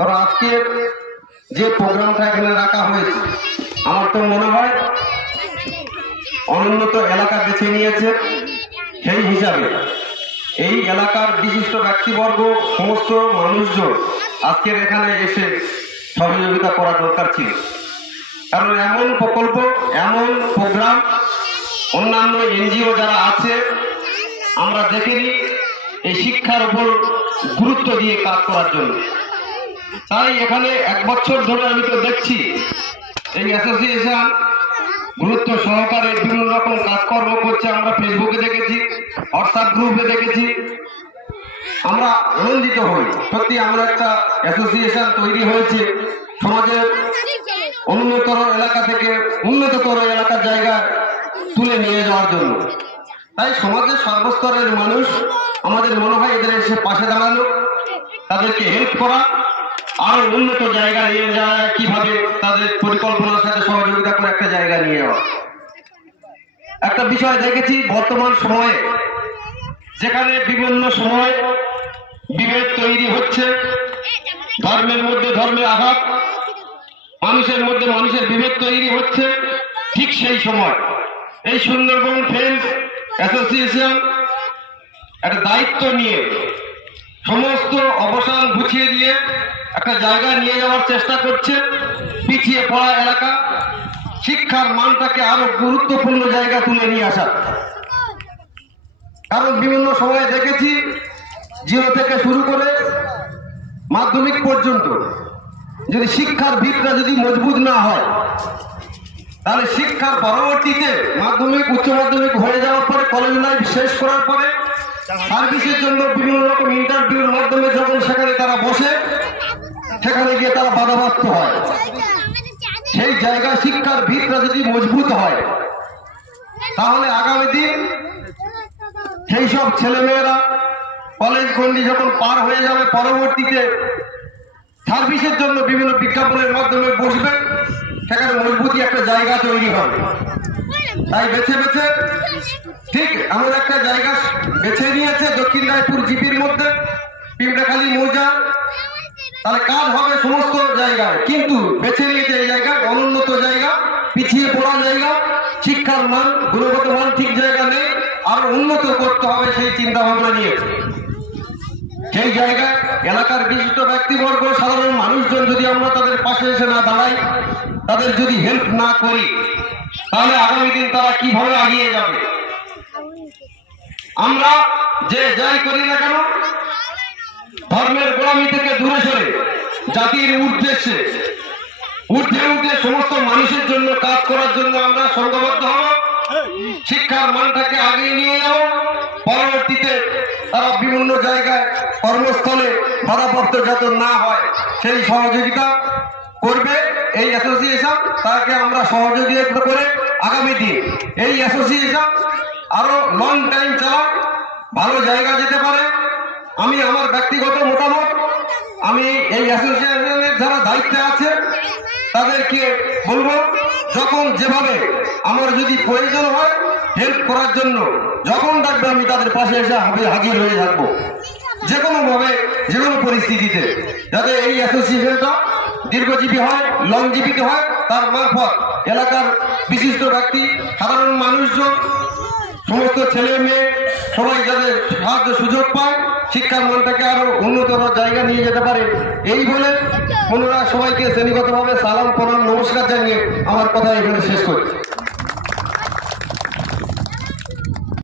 কারণ আজকে যে প্রোগ্রামটা এখানে রাখা হয়েছে আমার তো মনে হয় অনুন্নত এলাকা বেছে নিয়েছে, সেই হিসাবে এই এলাকার বিশিষ্ট ব্যক্তিবর্গ সমস্ত মানুষজন আজকের এখানে এসে সহযোগিতা করা দরকার ছিল। কারণ এমন প্রকল্প, এমন প্রোগ্রাম অন্যান্য এনজিও যারা আছে আমরা দেখিনি এই শিক্ষার উপর গুরুত্ব দিয়ে কাজ করার জন্য। তাই এখানে 1 বছর ধরে আমি তো দেখছি এই অ্যাসোসিয়েশন গুরুত্ব সহকারে বিভিন্ন রকম কাজকর্ম করছে। আমরা ফেসবুকে দেখেছি, হোয়াটসঅ্যাপ গ্রুপে দেখেছি। আমরা আনন্দিত হই, সত্যি আমরা একটা অ্যাসোসিয়েশন তৈরি হয়েছে সমাজের অনুন্নতর এলাকা থেকে উন্নততর এলাকার জায়গায় তুলে নিয়ে যাওয়ার জন্য। তাই সমাজের সর্বস্তরের মানুষ আমাদের মনে হয় এদের এসে পাশে দাঁড়ানো, তাদেরকে হেল্প করা, আরো উন্নত জায়গা নিয়ে যাওয়া, কিভাবে তাদের পরিকল্পনার সাথে সহযোগিতা করে একটা জায়গা নিয়ে যাওয়া। একটা বিষয় দেখেছি বর্তমান সময়ে যেখানে বিভিন্ন সময় বিভেদ তৈরি হচ্ছে, ধর্মের মধ্যে ধর্মের আঘাত, মানুষের মধ্যে মানুষের বিভেদ তৈরি হচ্ছে, ঠিক সেই সময় এই সুন্দরবন ফ্রেন্ডস অ্যাসোসিয়েশন একটা দায়িত্ব নিয়ে সমস্ত অবসান গুছিয়ে দিয়ে একটা জায়গা নিয়ে যাওয়ার চেষ্টা করছে। পিছিয়ে পড়া এলাকা, শিক্ষার মানটাকে আরো গুরুত্বপূর্ণ জায়গা তুলে নিয়ে আসা। কারণ বিভিন্ন সময়ে দেখেছি জিরো থেকে শুরু করে মাধ্যমিক পর্যন্ত যদি শিক্ষার ভিতটা যদি মজবুত না হয়, তাহলে শিক্ষার পরবর্তীতে মাধ্যমিক উচ্চ মাধ্যমিক হয়ে যাওয়ার পরে কলেজ লাইফ শেষ করার পরে সার্ভিসের জন্য বিভিন্ন রকম ইন্টারভিউর মাধ্যমে যখন সেখানে তারা বসে, সেখানে গিয়ে তারা বাধাপ্রাপ্ত হয়। সেই জায়গায় শিক্ষার ভিতটা যদি মজবুত হয়, তাহলে আগামী দিন সেই সব ছেলেমেয়েরা কলেজ গণ্ডি যখন পার হয়ে যাবে, পরবর্তীতে সার্ভিসের জন্য বিভিন্ন বিজ্ঞাপনের মাধ্যমে বসবে, সেখানে মজবুতি একটা জায়গা তৈরি হবে। তাই বেছে বেছে ঠিক এমন একটা জায়গা বেছে নিয়েছে দক্ষিণ রায়পুর জিপির মধ্যে, পিমড়াখালী মৌজা। তাহলে কাজ হবে সমস্ত জায়গায়, কিন্তু বেছে নিয়েছে এই জায়গা অনুন্নত জায়গা, পিছিয়ে পড়া জায়গা, শিক্ষার মান গুণগত মান ঠিক জায়গা নেই, আরো উন্নত করতে হবে সেই চিন্তা ভাবনা নিয়েছে। সেই জায়গায় এলাকার বিশিষ্ট ব্যক্তিবর্গ, সাধারণ মানুষজন যদি আমরা তাদের পাশে এসে না দাঁড়াই, তাদের যদি হেল্প না করি, তাহলে আগামী দিন তারা কিভাবে এগিয়ে যাবে। আমরা যে যাই করি না কেন, ধর্মের গোলামি থেকে দূরে সরে জাতির উদ্দেশ্যে ঊর্ধ্বে উঠে সমস্ত মানুষের জন্য কাজ করার জন্য আমরা সংঘবদ্ধ হব, শিক্ষার মানটাকে আগিয়ে নিয়ে যাব। পরবর্তীতে তারা বিভিন্ন জায়গায় কর্মস্থলে বাধাপ্রাপ্ত যাতে না হয় সেই সহযোগিতা করবে এই অ্যাসোসিয়েশন। তাকে আমরা সহযোগিতা করে আগামী দিন এই অ্যাসোসিয়েশন আরো লং টাইম চালাক, ভালো জায়গা যেতে পারে। আমি আমার ব্যক্তিগত মতামত, আমি এই অ্যাসোসিয়েশনের যারা দায়িত্বে আছে তাদেরকে বলবো, যখন যেভাবে আমার যদি প্রয়োজন হয় হেল্প করার জন্য, যখন ডাকবে আমি তাদের পাশে এসে হাজির হয়ে থাকবো, যে কোনো ভাবে যে কোনো পরিস্থিতিতে, যাতে এই অ্যাসোসিয়েশনটা দীর্ঘজীবী হয়, লংজীবিত হয়। তার মারফত এলাকার বিশিষ্ট ব্যক্তি, সাধারণ মানুষজন, সমস্ত ছেলে মেয়ে সবাই যাতে সাহায্য সুযোগ পায়, শিক্ষার মানটাকে আরো উন্নতর জায়গা নিয়ে যেতে পারে। এই বলে পুনরায় সবাইকে শ্রেণীগতভাবে সালাম প্রণাম নমস্কার জানিয়ে আমার কথা এখানে শেষ করছি।